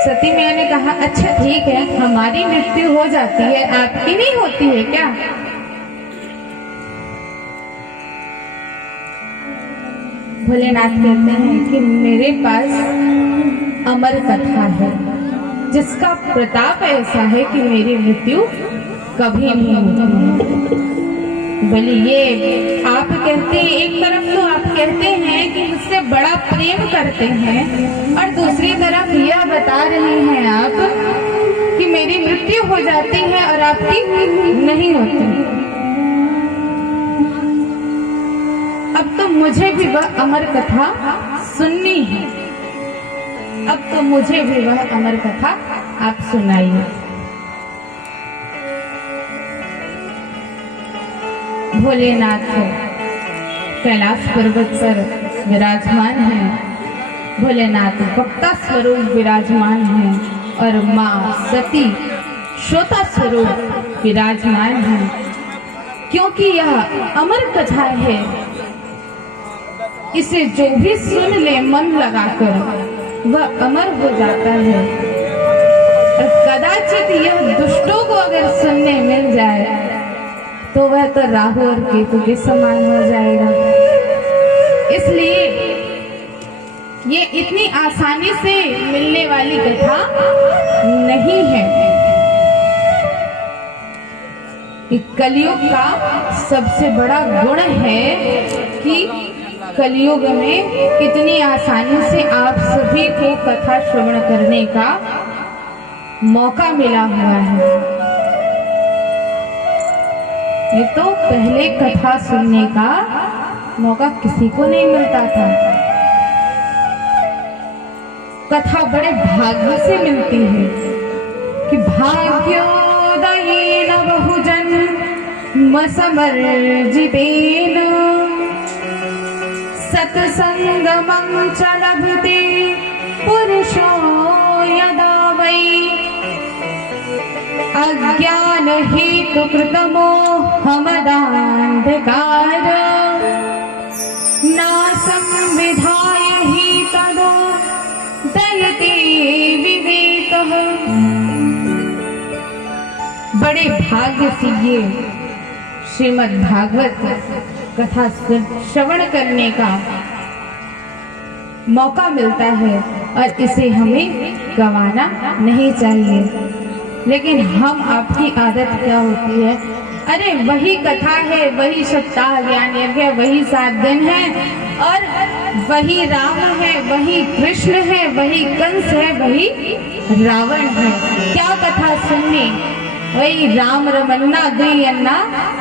सती मैया ने कहा, अच्छा ठीक है, हमारी मृत्यु हो जाती है, आपकी नहीं होती है क्या? भोलेनाथ कहते हैं कि मेरे पास अमर कथा है जिसका प्रताप ऐसा है कि मेरी मृत्यु कभी नहीं होती। बोले ये आप कहते हैं, एक तरफ तो आप कहते हैं कि मुझसे बड़ा प्रेम करते हैं और दूसरी तरफ यह बता रहे हैं आप कि मेरी मृत्यु हो जाती है और आपकी नहीं होती। अब तो मुझे भी वह अमर कथा सुननी है, अब तो मुझे भी वह अमर कथा आप सुनाइए। भोलेनाथ कैलाश पर्वत पर विराजमान हैं, भोलेनाथ वक्ता स्वरूप विराजमान हैं और माँ सती श्रोता स्वरूप विराजमान हैं। क्योंकि यह अमर कथा है, इसे जो भी सुन ले मन लगाकर वह अमर हो जाता है। और कदाचित यह दुष्टों को अगर सुनने मिल जाए तो वह तो राहु और केतु के समान हो जाएगा। इसलिए ये इतनी आसानी से मिलने वाली कथा नहीं है। कलयुग का सबसे बड़ा गुण है कि कलयुग में इतनी आसानी से आप सभी को कथा श्रवण करने का मौका मिला हुआ है। ये तो पहले कथा सुनने का मौका किसी को नहीं मिलता था। कथा बड़े भाग्य से मिलती है कि भाग्योदयेन बहुजन्म समर्जितेन सत्संगमं च लभते पुरुषो यदा वै अज्ञान हेतु कृतमो हमदान्धकार नासं विधाय हि तदो दयते विवेकः। बड़े भाग्य से ये श्रीमद् भागवत कथा श्रवण करने का मौका मिलता है और इसे हमें गंवाना नहीं चाहिए। लेकिन हम आपकी आदत क्या होती है, अरे वही कथा है, वही सप्ताह ज्ञान यज्ञ है, वही 7 दिन है और वही राम है, वही कृष्ण है, वही कंस है, वही रावण है, क्या कथा सुननी। वही राम रमन्ना दुई अन्ना,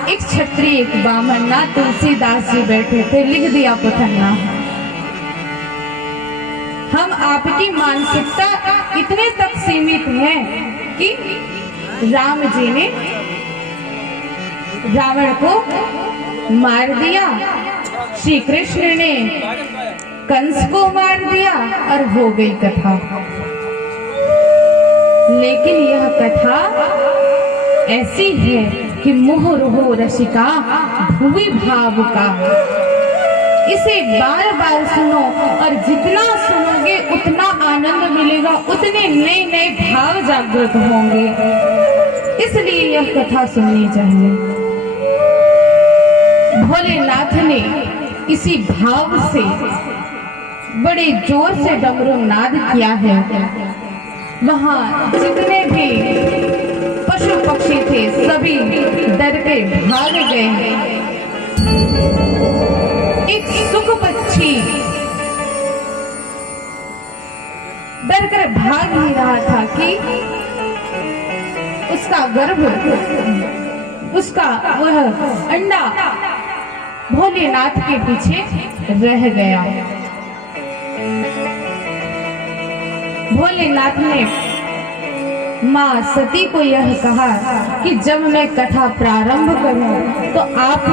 एक क्षत्रिय एक बामन्ना, तुलसीदास जी बैठे थे लिख दिया पथन्ना। हम आपकी मानसिकता इतने तक सीमित है कि राम जी ने रावण को मार दिया, श्री कृष्ण ने कंस को मार दिया और हो गई कथा। लेकिन यह कथा ऐसी है कि मोह रोह रसिका भुवि भाव का। इसे बार बार सुनो और जितना सुनोगे उतना आनंद मिलेगा, उतने नए नए भाव जागृत होंगे। इसलिए यह कथा सुननी चाहिए। भोलेनाथ ने इसी भाव से बड़े जोर से डमरू नाद किया है। वहां जितने भी पशु पक्षी थे सभी डर के भाग गए। एक सुख पक्षी डर कर भाग ही रहा था कि उसका गर्भ, उसका वह अंडा भोलेनाथ के पीछे रह गया। भोलेनाथ ने माँ सती को यह कहा कि जब मैं कथा प्रारंभ करूं तो आप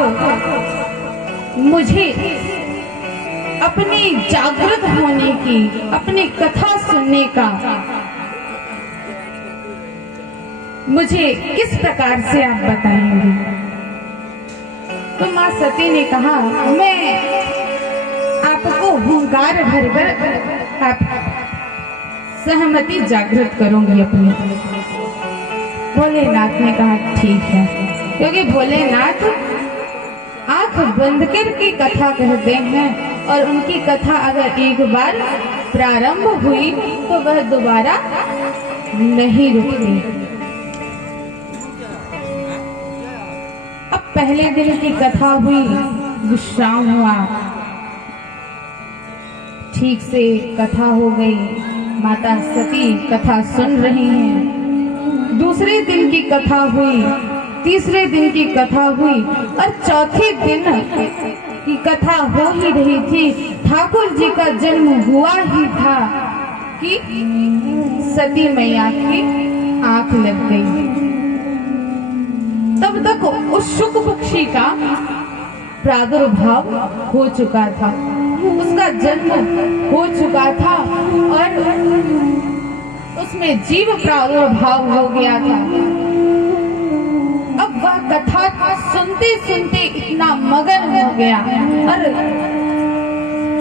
मुझे अपनी जागृत होने की, अपनी कथा सुनने का मुझे किस प्रकार से आप बताएंगे। तो माँ सती ने कहा, मैं आपको हुंकार भरकर आप सहमति जागृत करूंगी अपनी। भोलेनाथ ने कहा ठीक है, क्योंकि भोलेनाथ आंख बंद करके कथा कहते हैं और उनकी कथा अगर एक बार प्रारंभ हुई तो वह दोबारा नहीं रुकती। अब पहले दिन की कथा हुई, विश्राम हुआ, ठीक से कथा हो गई, माता सती कथा सुन रही हैं। दूसरे दिन की कथा हुई, तीसरे दिन की कथा हुई और चौथे दिन की कथा हो ही रही थी। ठाकुर जी का जन्म हुआ ही था कि सती मैया की आंख लग गई। तब तक उस शुक पक्षी का प्रादुर्भाव हो चुका था, उसका जन्म हो चुका था और उसमें जीव प्रादुर्भाव हो गया था। अब वह कथा सुनते सुनते इतना मगन हो गया। और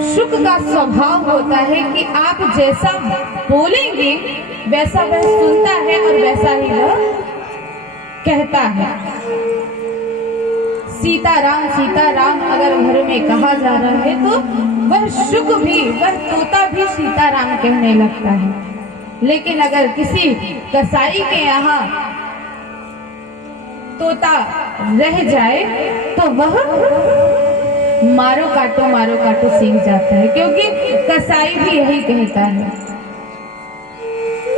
शुक का स्वभाव होता है कि आप जैसा बोलेंगे वैसा वह सुनता है और वैसा ही वह कहता है। सीताराम सीताराम अगर घर में कहा जा रहा है तो वह शुक भी, वह तोता भी सीताराम कहने लगता है। लेकिन अगर किसी कसाई के यहाँ तोता रह जाए तो वह मारो काटो सीख जाता है, क्योंकि कसाई भी यही कहता है।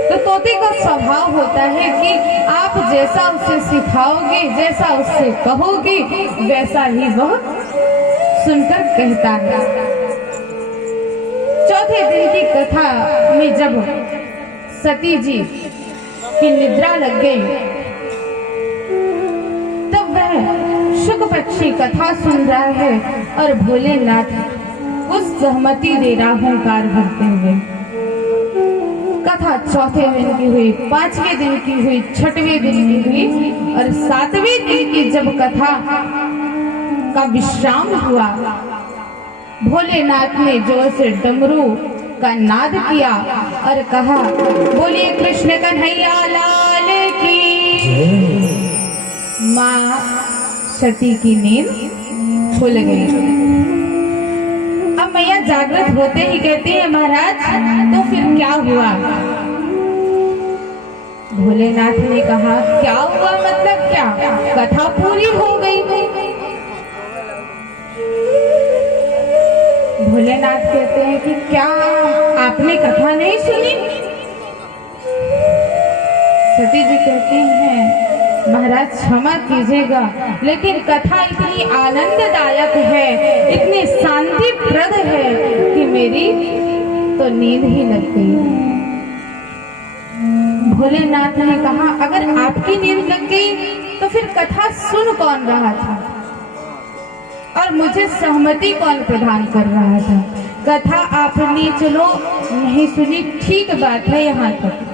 तो तोते का स्वभाव होता है कि आप जैसा उसे सिखाओगे, जैसा उससे कहोगे, वैसा ही वह सुनकर कहता है। चौथे दिन की कथा में जब सती जी की निद्रा लग गई तब वह शुक पक्षी कथा सुन रहा है और भोलेनाथ उस सहमति दे रहा हुंकार भरते हुए। कथा चौथे दिन की हुई, पांचवें दिन की हुई, छठवें दिन की हुई और सातवें दिन की जब कथा का विश्राम हुआ, भोलेनाथ ने जोर से डमरू का नाद किया और कहा, बोलिए कृष्ण कन्हैया लाल की। माँ सती की नींद खुल गई। अब मैया जागृत होते ही कहती है, महाराज तो फिर क्या हुआ? भोलेनाथ ने कहा, क्या हुआ मतलब क्या? कथा पूरी हो गई। भोलेनाथ कहते हैं कि क्या आपने कथा नहीं सुनी? सती जी कहती हैं, महाराज क्षमा कीजिएगा, लेकिन कथा इतनी आनंददायक है, इतनी शांतिप्रद है कि मेरी तो नींद ही लग गई। भोलेनाथ ने कहा, अगर आपकी नींद लग गई तो फिर कथा सुन कौन रहा था और मुझे सहमति कौन प्रदान कर रहा था? कथा आपने चलो नहीं सुनी, ठीक बात है यहाँ तक,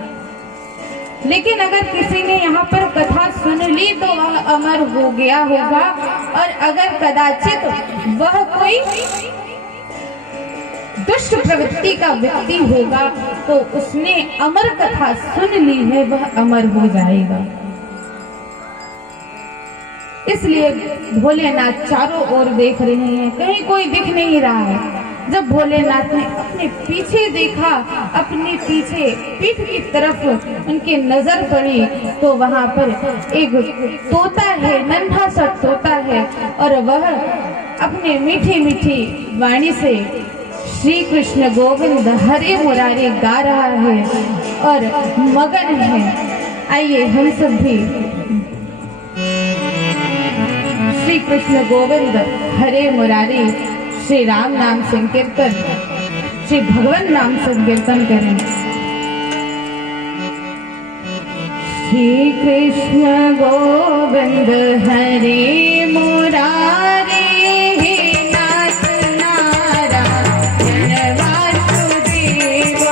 लेकिन अगर किसी ने यहाँ पर कथा सुन ली तो वह अमर हो गया होगा, और अगर कदाचित वह कोई दुष्ट प्रवृत्ति का व्यक्ति होगा तो उसने अमर कथा सुन ली है, वह अमर हो जाएगा। इसलिए भोलेनाथ चारों ओर देख रहे हैं, कहीं कोई दिख नहीं रहा है। जब भोलेनाथ ने अपने पीछे देखा, अपने पीछे पीठ की तरफ उनकी नजर पड़ी तो वहां पर एक तोता है, नन्हा सा तोता है, और वह अपने मीठी मीठी वाणी से श्री कृष्ण गोविंद हरे मुरारी गा रहा है और मगन है। आइए हम सब भी श्री कृष्ण गोविंद हरे मुरारी श्री राम नाम संकीर्तन, श्री भगवान नाम संकीर्तन करें। श्री कृष्ण गोविंद हरे मुरारी नाथ नारायण वासुदेव।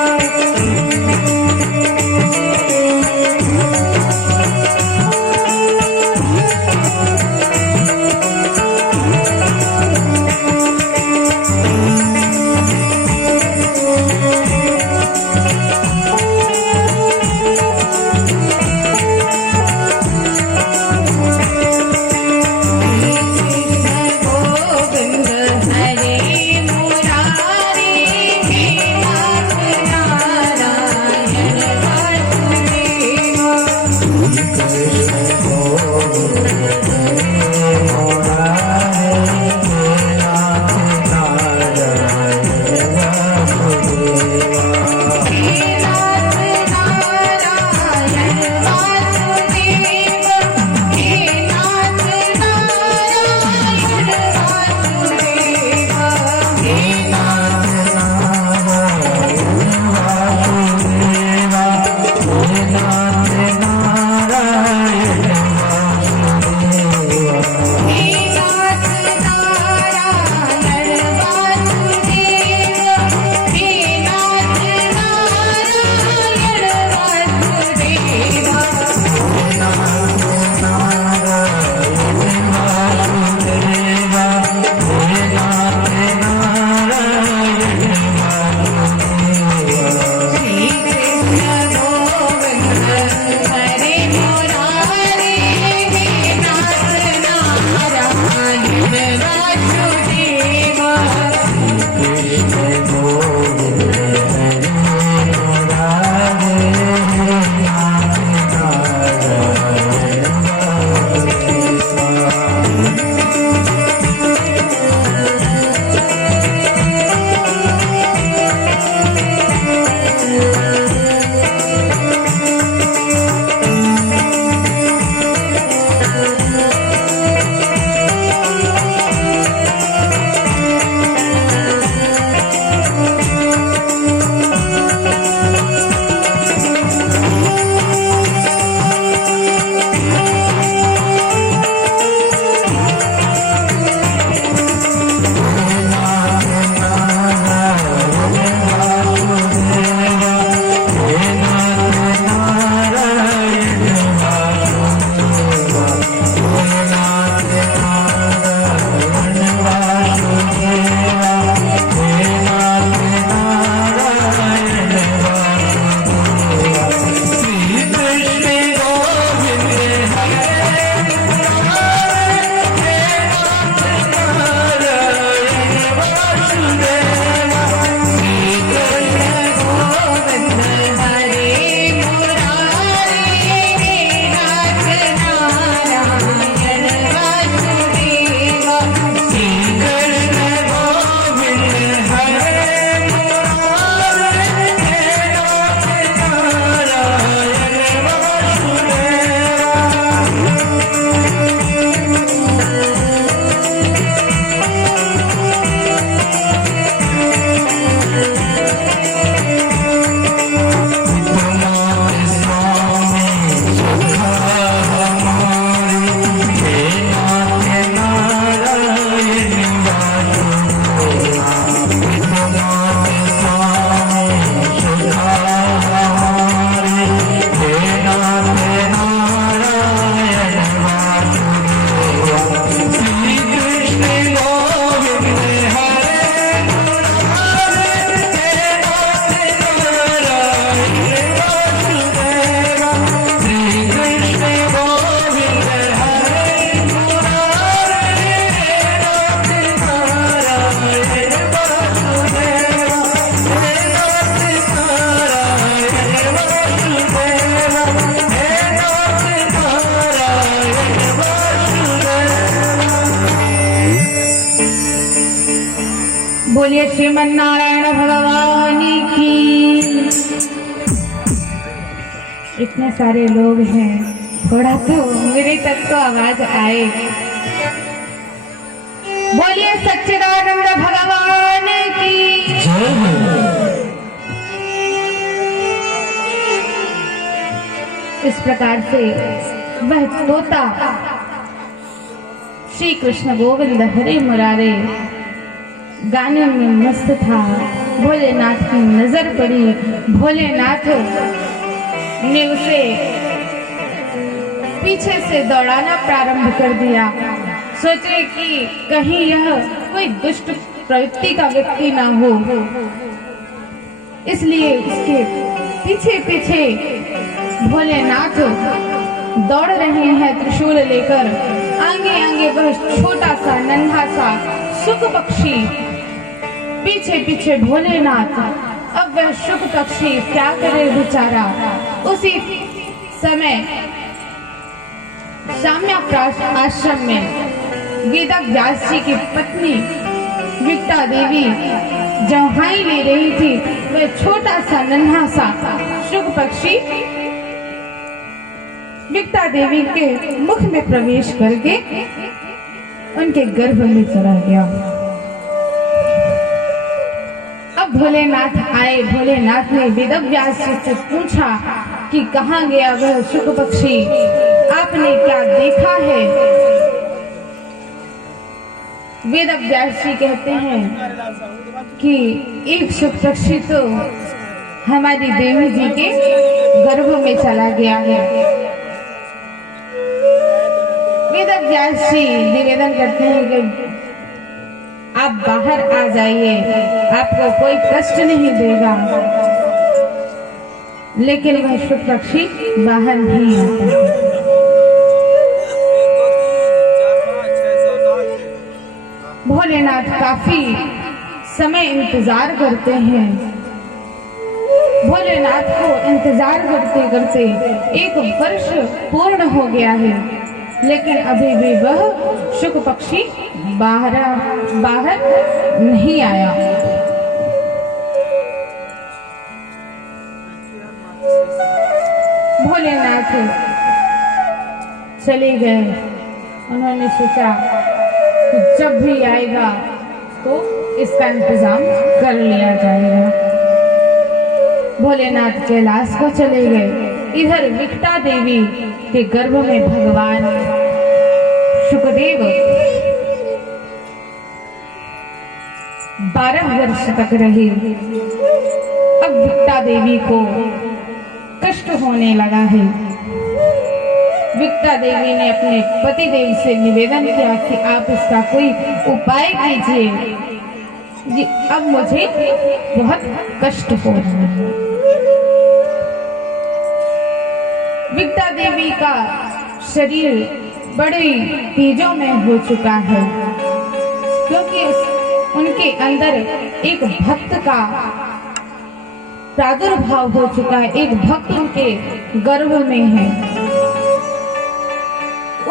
बोलिए श्रीमन नारायण भगवान की। इतने सारे लोग हैं, थोड़ा तो मेरे तक तो आवाज आए। बोलिए सच्चिदानंद भगवान की। इस प्रकार से वह तोता श्री कृष्ण गोविंद हरे मुरारे गाने में मस्त था। भोलेनाथ की नजर पड़ी, भोलेनाथ ने उसे पीछे से दौड़ाना प्रारंभ कर दिया। सोचे कि कहीं यह कोई दुष्ट प्रवृत्ति का व्यक्ति ना हो, इसलिए उसके पीछे पीछे भोलेनाथ दौड़ रहे हैं त्रिशूल लेकर। आगे आगे वह छोटा सा नन्हा सा शुक पक्षी, पीछे पीछे भोलेनाथ। अब वह शुक पक्षी क्या करे बेचारा। उसी समय शाम्याप्राश आश्रम में वेदक व्यास जी की पत्नी विक्टा देवी जौहाई ले रही थी। वह छोटा सा नन्हा सा शुक पक्षी विक्टा देवी के मुख में प्रवेश करके उनके गर्भ में चला गया। अब भोलेनाथ आए। भोलेनाथ ने वेदव्यास जी से पूछा कि कहाँ गया वह शुक पक्षी, आपने क्या देखा है। वेदव्यास जी कहते हैं कि एक शुक पक्षी तो हमारी देवी जी के गर्भ में चला गया है। वेदव्यास जी निवेदन करते हैं कि आप बाहर आ जाइए, आपको कोई कष्ट नहीं देगा। लेकिन वह शुक पक्षी बाहर नहीं आता। भोलेनाथ काफी समय इंतजार करते हैं। भोलेनाथ को इंतजार करते करते 1 वर्ष पूर्ण हो गया है, लेकिन अभी भी वह शुक पक्षी बाहर नहीं आया। भोलेनाथ चले गए। उन्होंने सोचा कि जब भी आएगा तो इसका इंतजाम कर लिया जाएगा। भोलेनाथ कैलाश को चले गए। इधर विक्टा देवी के गर्भ में भगवान शुकदेव 12 वर्ष तक रहे। अब विक्टा देवी को कष्ट होने लगा है। विक्टा देवी ने अपने पति देव से निवेदन किया कि आप इसका कोई उपाय कीजिए, जी अब मुझे बहुत कष्ट हो रहा है। विक्टा देवी का शरीर बड़े तेजों में हो चुका है, क्योंकि उनके अंदर एक भक्त का प्रादुर्भाव हो चुका है। एक भक्त उनके गर्भ में है।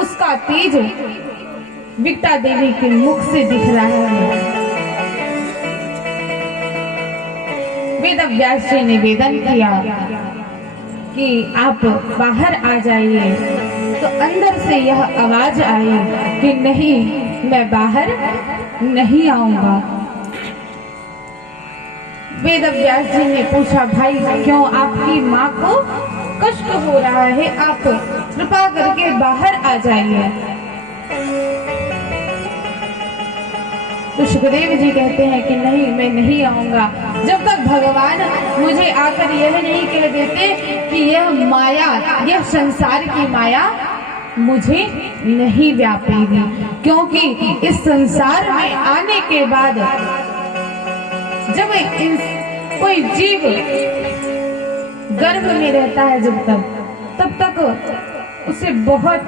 उसका तेज विक्टा देवी के मुख से दिख रहा है। वेदव्यास जी ने निवेदन किया कि आप बाहर आ जाइए, तो अंदर से यह आवाज आई कि नहीं, मैं बाहर नहीं आऊंगा। वेदव्यास जी ने पूछा, भाई क्यों, आपकी माँ को कष्ट हो रहा है, आप कृपा करके बाहर आ जाइए। तो सुखदेव जी कहते हैं कि नहीं, मैं नहीं आऊंगा जब तक भगवान मुझे आकर यह नहीं कह देते कि यह माया, यह संसार की माया मुझे नहीं व्यापेगी। क्योंकि इस संसार में आने के बाद जब कोई जीव गर्भ में रहता है तब तक उसे बहुत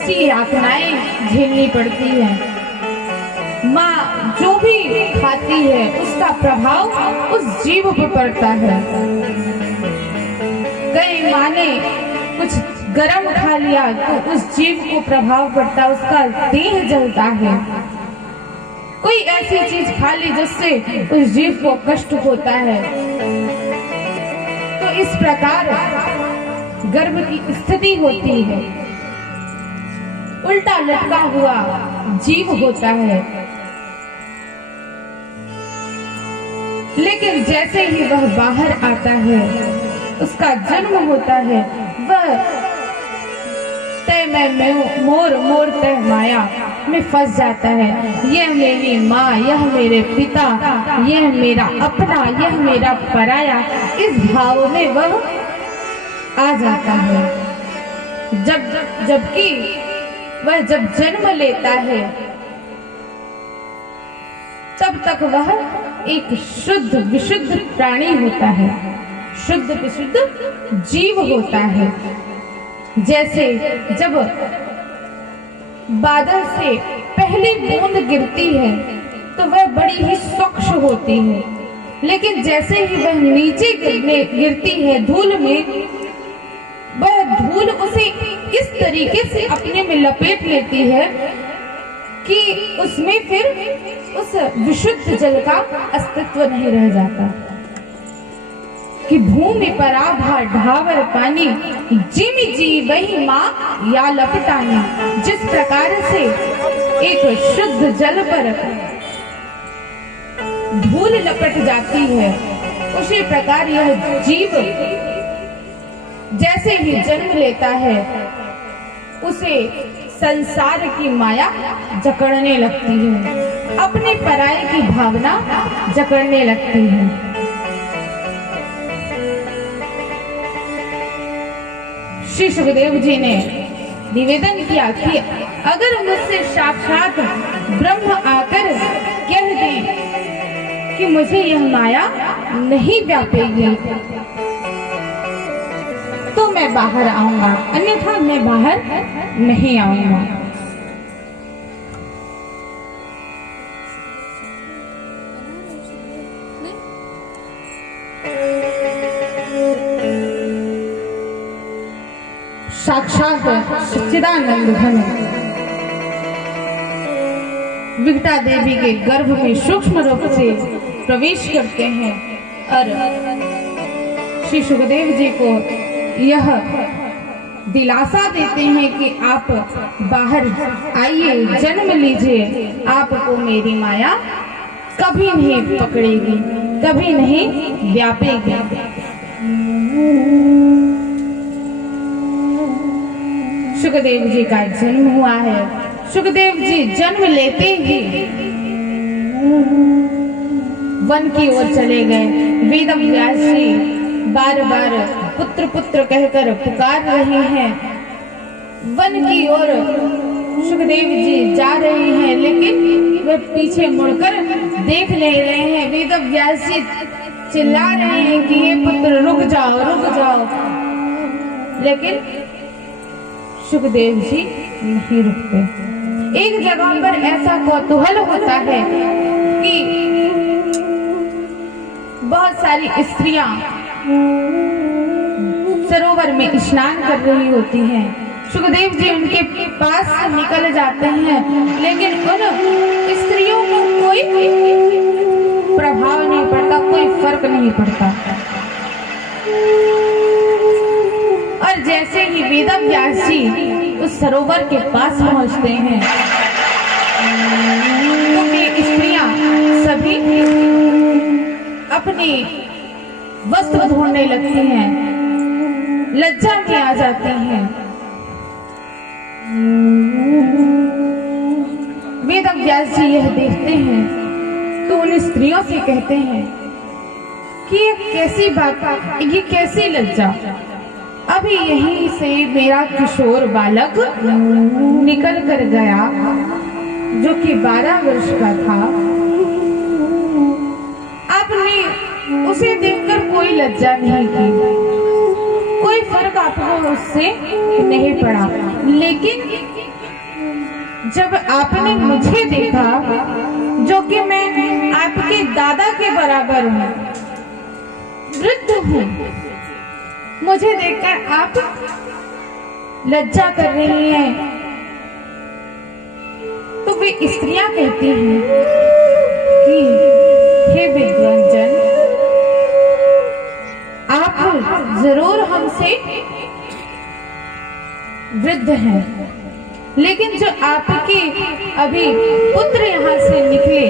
सी यातनाएं झेलनी पड़ती है। माँ जो भी खाती है उसका प्रभाव उस जीव पर पड़ता है। कई माँ ने कुछ गरम खा लिया तो उस जीव को प्रभाव पड़ता है, उसका देह जलता है। कोई ऐसी चीज खा ली जिससे उस जीव को कष्ट होता है। तो इस प्रकार गर्भ की स्थिति होती है, उल्टा लटका हुआ जीव होता है। लेकिन जैसे ही वह बाहर आता है, उसका जन्म होता है, वह तय में मोर मोर तय माया में फंस जाता है। यह मेरी माँ, यह मेरे पिता, यह मेरा अपना, यह मेरा पराया, इस भाव में वह आ जाता है। जबकि वह जब जन्म लेता है तब तक वह एक शुद्ध विशुद्ध प्राणी होता है, शुद्ध विशुद्ध जीव होता है। जैसे जब बादल से पहली बूंद गिरती है तो वह बड़ी ही स्वच्छ होती है, लेकिन जैसे ही वह नीचे गिरती है धूल में, वह धूल उसे इस तरीके से अपने में लपेट लेती है कि उसमें फिर उस विशुद्ध जल का अस्तित्व नहीं रह जाता। कि भूमि पर आभा ढावर पानी, जिम जी वही माँ या लपटानी। जिस प्रकार से एक शुद्ध जल पर धूल लपट जाती है, उसी प्रकार यह जीव जैसे ही जन्म लेता है उसे संसार की माया जकड़ने लगती है, अपने पराये की भावना जकड़ने लगती है। श्री सुखदेव जी ने निवेदन किया कि अगर मुझसे साक्षात ब्रह्म आकर कह दे कि मुझे यह माया नहीं व्यापेगी तो मैं बाहर आऊंगा, अन्यथा मैं बाहर नहीं आऊंगा। साक्षात सच्चिदानंद घन विकटा देवी के गर्भ में सूक्ष्म रूप से प्रवेश करते हैं और श्री सुखदेव जी को यह दिलासा देते हैं कि आप बाहर आइए, जन्म लीजिए, आपको मेरी माया कभी नहीं पकड़ेगी, कभी नहीं व्यापेगी। सुखदेव जी का जन्म हुआ है। सुखदेव जी जन्म लेते ही वन की ओर चले गए। वेद व्यास जी बार बार पुत्र पुत्र कहकर पुकार रहे हैं। वन की ओर सुखदेव जी जा रहे हैं, लेकिन वे पीछे मुड़कर देख नहीं रहे हैं। वेद व्यास जी चिल्ला रहे हैं कि ये पुत्र रुक जाओ, रुक जाओ, लेकिन सुखदेव जी नहीं रुकते। एक जगह पर ऐसा कौतूहल होता है कि बहुत सारी स्त्रियां सरोवर में स्नान कर रही होती हैं। सुखदेव जी उनके पास से निकल जाते हैं, लेकिन उन स्त्रियों को कोई प्रभाव नहीं पड़ता, कोई फर्क नहीं पड़ता। और जैसे ही वेद व्यास जी उस सरोवर के पास पहुंचते हैं तो ये स्त्रियां सभी अपनी वस्त्र ढूंढने लगती हैं, लज्जा में आ जाती हैं। वेद व्यास जी यह देखते हैं तो उन स्त्रियों से कहते हैं कि ये कैसी बात, ये कैसी लज्जा। अभी यहीं से मेरा किशोर बालक निकल कर गया जो कि 12 वर्ष का था। आपने उसे देखकर कोई लज्जा नहीं की, कोई फर्क आपको उससे नहीं पड़ा, लेकिन जब आपने मुझे देखा जो कि मैं आपके दादा के बराबर हूँ, वृद्ध हूँ, मुझे देखकर आप लज्जा कर रही हैं। तो वे स्त्रियां कहती हैं जरूर हमसे वृद्ध हैं, लेकिन जो आपके अभी पुत्र यहाँ से निकले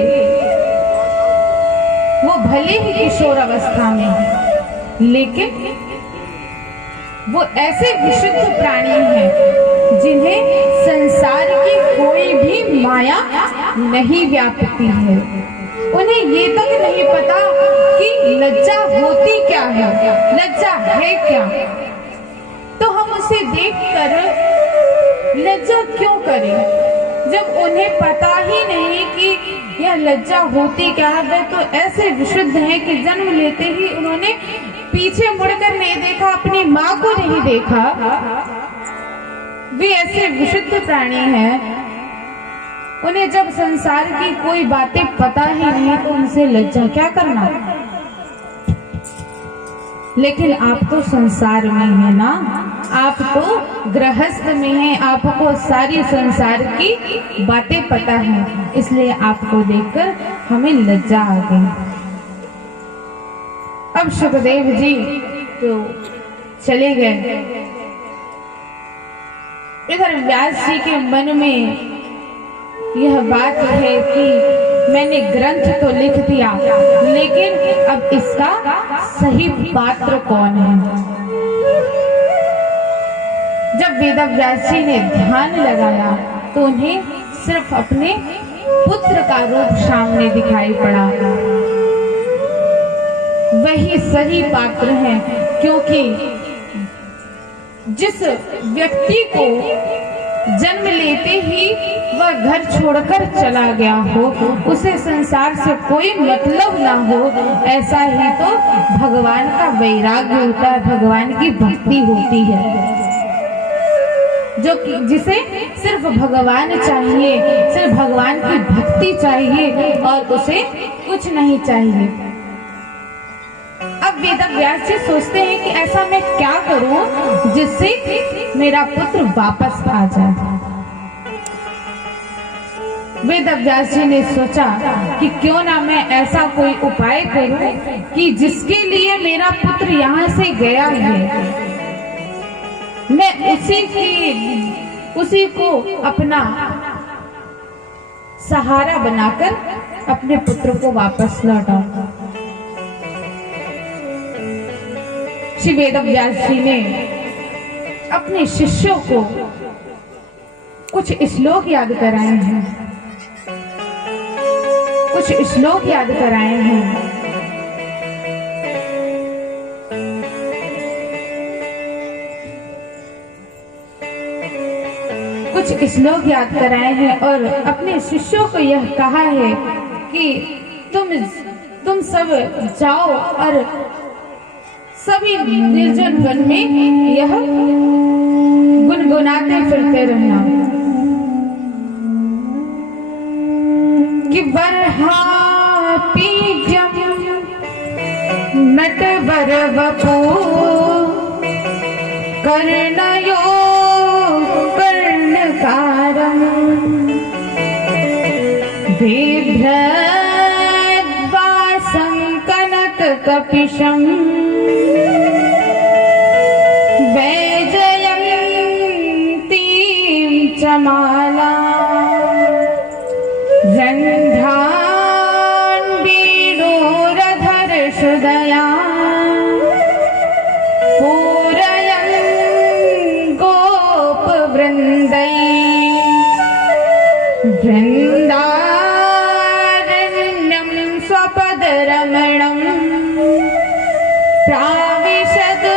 वो भले ही किशोर अवस्था में हैं, लेकिन वो ऐसे विशुद्ध प्राणी हैं जिन्हें संसार की कोई भी माया नहीं व्यापती है। उन्हें ये तक नहीं पता कि लज्जा होती क्या है, लज्जा है क्या। तो हम उसे देखकर लज्जा क्यों करें, जब उन्हें पता ही नहीं कि यह लज्जा होती क्या है। तो ऐसे विशुद्ध हैं कि जन्म लेते ही उन्होंने पीछे मुड़कर नहीं देखा, अपनी माँ को नहीं देखा। वे ऐसे विशुद्ध प्राणी हैं, उन्हें जब संसार की कोई बातें पता ही नहीं तो उनसे लज्जा क्या करना। लेकिन आप तो संसार में हैं ना, आप तो गृहस्थ में हैं, आपको सारी संसार की बातें पता हैं, इसलिए आपको देखकर हमें लज्जा आ गई। अब सुखदेव जी तो चले गए। इधर व्यास जी के मन में यह बात है कि मैंने ग्रंथ तो लिख दिया, लेकिन अब इसका सही पात्र कौन है। जब वेदव्यास जी ने ध्यान लगाया तो उन्हें सिर्फ अपने पुत्र का रूप सामने दिखाई पड़ा। वही सही पात्र हैं, क्योंकि जिस व्यक्ति को जन्म लेते ही वह घर छोड़कर चला गया हो, उसे संसार से कोई मतलब ना हो, ऐसा ही तो भगवान का वैराग्य होता है, भगवान की भक्ति होती है। जो जिसे सिर्फ भगवान चाहिए, सिर्फ भगवान की भक्ति चाहिए और उसे कुछ नहीं चाहिए। अब वेदव्यास जी सोचते हैं कि ऐसा मैं क्या करूं जिससे मेरा पुत्र वापस आ जाए। वेदव्यास जी ने सोचा कि क्यों ना मैं ऐसा कोई उपाय करूं कि जिसके लिए मेरा पुत्र यहाँ से गया है, मैं उसी को अपना सहारा बनाकर अपने पुत्र को वापस लौटाऊं। श्री वेदव्यास जी ने अपने शिष्यों को कुछ श्लोक याद कराए हैं, कुछ श्लोक याद कराए हैं। कुछ श्लोक याद कराए हैं और अपने शिष्यों को यह कहा है कि तुम सब जाओ और सभी निर्जन वन में यह गुनगुनाते फिरते रहना कि बर्हापीड्यम नटवर वपु कर्णयो कर्णकारम बिभ्रद्वासं कनक कपिशम वैजयन्तीं च माला रन्ध्रान्वीडोरधरशुदया पूरयन् गोपवृन्दैः वृन्दारण्यं स्वपदरमणम् प्राविशद्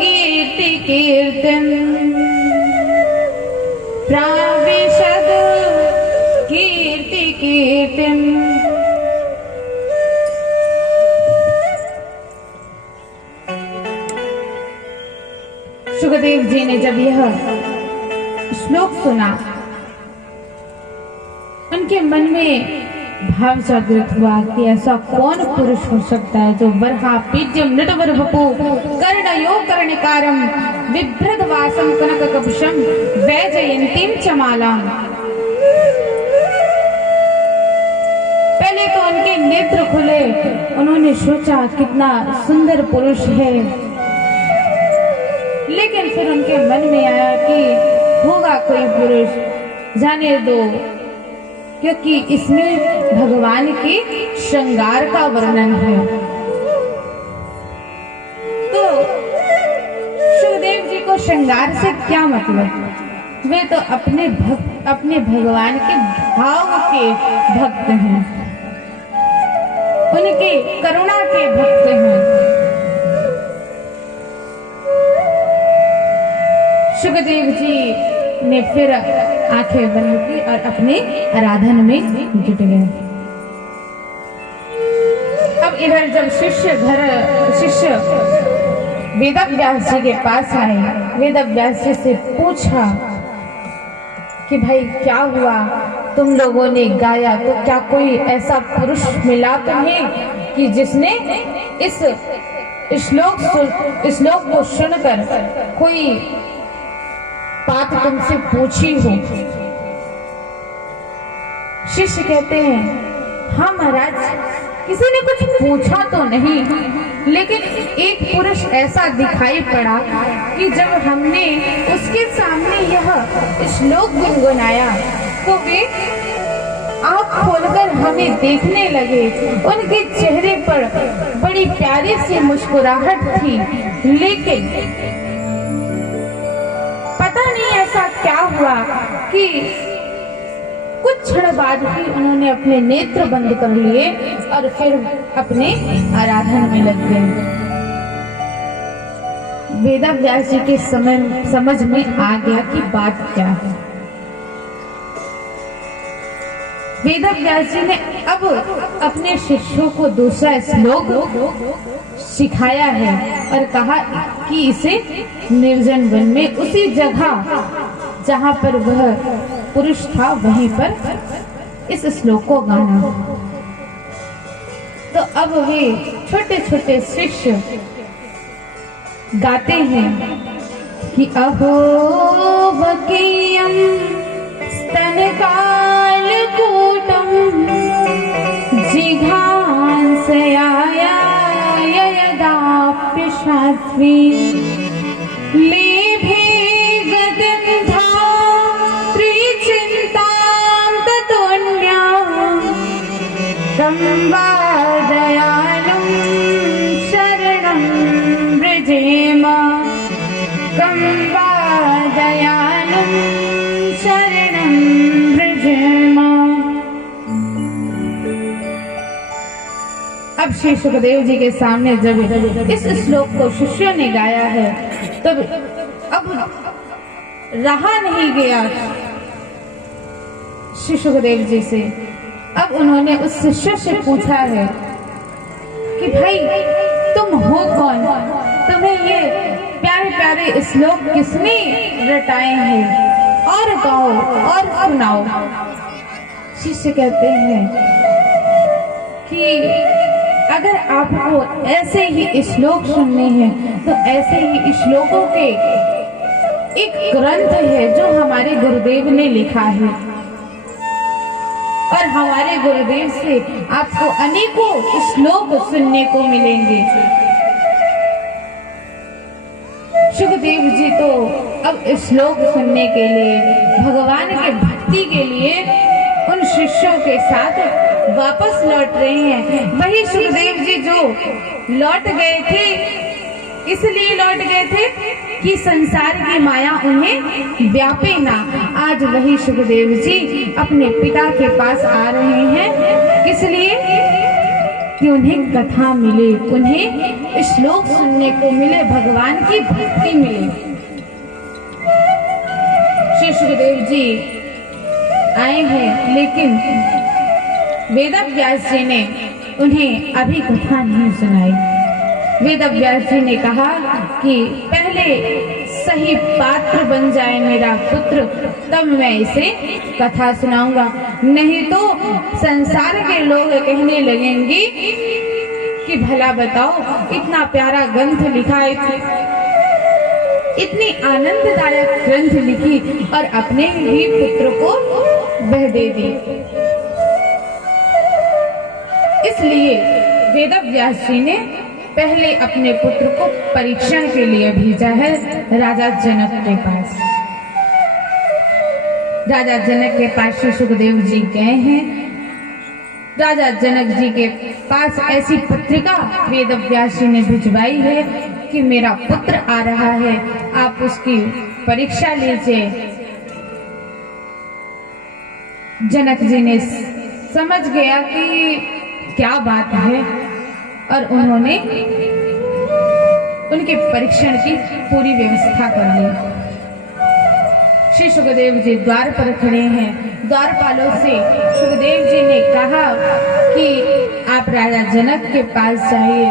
कीर्तिकीर्तिम् प्राविशद् कीर्तिकीर्तिम्। सुखदेव जी ने जब यह श्लोक सुना, उनके मन में भाव जागृत हुआ कि ऐसा कौन पुरुष हो सकता है जो बर्हापीड्यम नटवर वपु कर्णयो कर्णकारम बिभ्रद्वासं कनककपिशं वैजयन्तीं च मालां। पहले तो उनके नेत्र खुले, उन्होंने सोचा कितना सुंदर पुरुष है, लेकिन फिर उनके मन में आया कि होगा कोई पुरुष, जाने दो, क्योंकि इसमें भगवान के श्रृंगार का वर्णन है। तो सुखदेव जी को श्रृंगार से क्या मतलब? वे तो अपने भगवान के भाव के भक्त हैं, उनके करुणा के भक्त हैं। सुखदेव जी ने फिर आंखें बंद की और अपने आराधन में जुट गए। अब इधर जब शिष्य वेदव्यास जी के पास आए, वेदव्यास जी से पूछा कि भाई क्या हुआ, तुम लोगों ने गाया तो क्या कोई ऐसा पुरुष मिला तुम्हें कि जिसने इस श्लोक को सुनकर कोई बात तुमसे पूछी हो? शिष्य कहते हैं, हाँ महाराज, किसी ने कुछ पूछा तो नहीं, लेकिन एक पुरुष ऐसा दिखाई पड़ा कि जब हमने उसके सामने यह श्लोक गुनगुनाया तो वे आँख खोलकर हमें देखने लगे। उनके चेहरे पर बड़ी प्यारी सी मुस्कुराहट थी, लेकिन पता नहीं ऐसा क्या हुआ कि कुछ क्षण बाद ही उन्होंने अपने नेत्र बंद कर लिए और फिर अपने आराधन में लग गए। वेदव्यास जी के समझ में आ गया कि बात क्या है। वेदव्यास जी ने अब अपने शिष्यों को दूसरा श्लोक सिखाया है और कहा कि इसे निर्जन वन में उसी जगह जहां पर वह पुरुष था वहीं पर इस श्लोक को गाना। तो अब वे छोटे छोटे शिष्य गाते हैं कि अहो वकीयम स्तनकाल कूटम जिघांसयाया यदाप्य शास्त्री लेभे गदन्धा त्रिचिन्तां ततोऽन्यां कम्बा दयालुं शरणं व्रजेम, कम्बा दयालुं शरणं व्रजेम। अब श्री सुखदेव जी के सामने जब इस श्लोक को शिष्यों ने गाया है तब अब रहा नहीं गया श्री सुखदेव जी से। अब उन्होंने उस शिष्य से पूछा है कि भाई तुम हो कौन, तुम्हें ये प्यारे प्यारे श्लोक किसने रटाए हैं, और गाओ और सुनाओ। शिष्य कहते हैं कि अगर आपको ऐसे ही श्लोक सुनने हैं तो ऐसे ही श्लोकों के एक ग्रंथ है जो हमारे गुरुदेव ने लिखा है, और हमारे गुरुदेव से आपको अनेकों श्लोक सुनने को मिलेंगे। सुखदेव जी तो अब श्लोक सुनने के लिए, भगवान के भक्ति के लिए उन शिष्यों के साथ वापस लौट रहे हैं। वही सुखदेव जी जो लौट गए थे, इसलिए लौट गए थे कि संसार की माया उन्हें व्यापे ना। आज वही सुखदेव जी अपने पिता के पास आ रहे हैं, इसलिए कि उन्हें कथा मिले, उन्हें श्लोक सुनने को मिले, भगवान की भक्ति मिले। श्री सुखदेव जी आए हैं, लेकिन वेदव्यास जी ने उन्हें अभी कथा नहीं सुनाई। वेदव्यास जी ने कहा कि पहले सही पात्र बन जाए मेरा पुत्र, तब मैं इसे कथा सुनाऊंगा, नहीं तो संसार के लोग कहने लगेंगे कि भला बताओ, इतना प्यारा ग्रंथ लिखा है, इतनी आनंददायक ग्रंथ लिखी और अपने ही पुत्र को बह दे दी। इसलिए वेदव्यास जी ने पहले अपने पुत्र को परीक्षण के लिए भेजा है राजा जनक के पास। राजा जनक के पास श्री सुखदेव जी गए हैं। राजा जनक जी के पास ऐसी पत्रिका वेद व्यास जी ने भिजवाई है कि मेरा पुत्र आ रहा है, आप उसकी परीक्षा लीजिए। जनक जी ने समझ गया कि क्या बात है और उन्होंने उनके परीक्षण की पूरी व्यवस्था कर ली। श्री सुखदेव जी द्वार पर खड़े हैं। द्वारपालों से सुखदेव जी ने कहा कि आप राजा जनक के पास जाइए